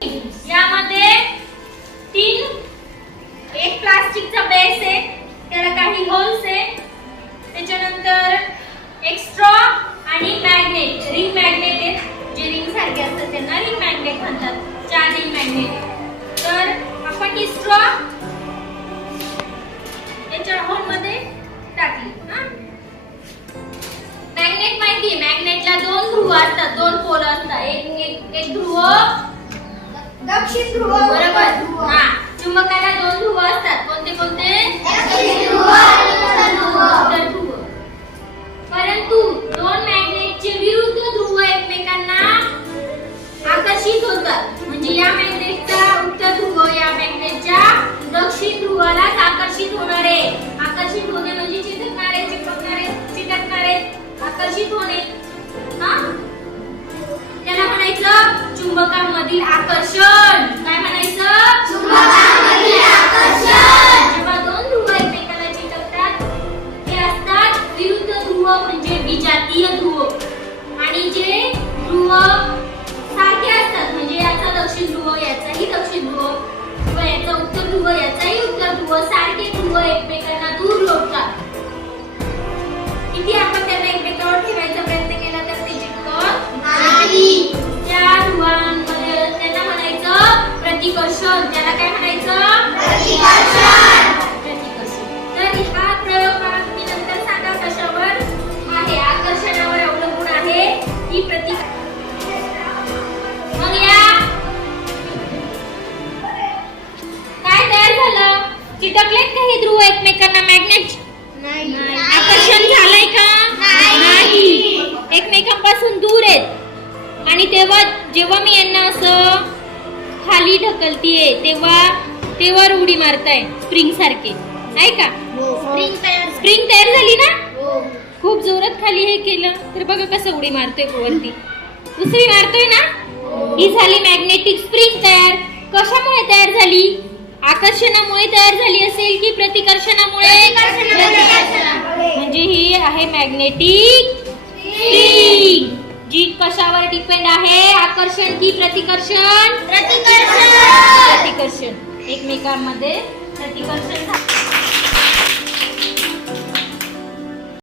यामध्ये तीन एक प्लास्टिकचा बेस आहे त्याला काही होल्स आहे. त्याच्यानंतर एक स्ट्रॉ आणि मॅग्नेट रिंग मॅग्नेट आहे जे रिंग सारखे असतात त्यांना रिंग मॅग्नेट म्हणतात चार रिंग मॅग्नेट. तर आपण ही स्ट्रॉ याच्या होलमध्ये टाकली हा. मॅग्नेट माहिती मॅग्नेटला दोन ध्रुव असतात दोन पोल असतात. एक एक ध्रुव दक्षिण ध्रुव बरोबर. हा चुंबकाला दोन ध्रुव असतात. कोणते कोणते? दक्षिण ध्रुव आणि उत्तर ध्रुव. परंतु दोन मॅग्नेटचे विरुद्ध ध्रुव एकमेकांना आकर्षित होतात. म्हणजे या मॅग्नेटचा उत्तर ध्रुव या मॅग्नेटच्या दक्षिण ध्रुवालाच आकर्षित होणार. आहे आकर्षित होणे म्हणजे चिटकणारे चिपकणारे चिटकणारे आकर्षित होणे. हा? त्याला म्हणायचं चुंबकांमधील आकर्षण. काय म्हणायचं? चुंबकामधील आकर्षण. जेव्हा दोन ध्रुव एकमेकाला चिटकतात ते असतात विरुद्ध ध्रुव म्हणजे विजातीय ध्रुव. आणि जे ध्रुव एकमेकांना मॅग्नेट आकर्षण झालंय का? नाही. एकमेकांपासून दूर आहेत. आणि तेव्हा जेव्हा मी यांना असं खाली ढकलतीये तेव्हा ते वर उडी मारताय स्प्रिंग सारखे. आहे का? स्प्रिंग तयार स्प्रिंग तयार झाली ना? हो. खूप जोरात खाली हे केलं. तर बघा कसं उडी मारतोय वरती. दुसरी मारतोय ना? ही. झाली मॅग्नेटिक स्प्रिंग तयार. कशामुळे तयार झाली? आकर्षणामुळे तयार झाली असेल की प्रतिकर्षणामुळे. म्हणजे ही आहे मॅग्नेटिक जी कशावर डिपेंड आहे? आकर्षण की प्रतिकर्षण? प्रतिकर्षण. प्रतिकर्षण. एकमेकांमध्ये प्रतिकर्षण झालं.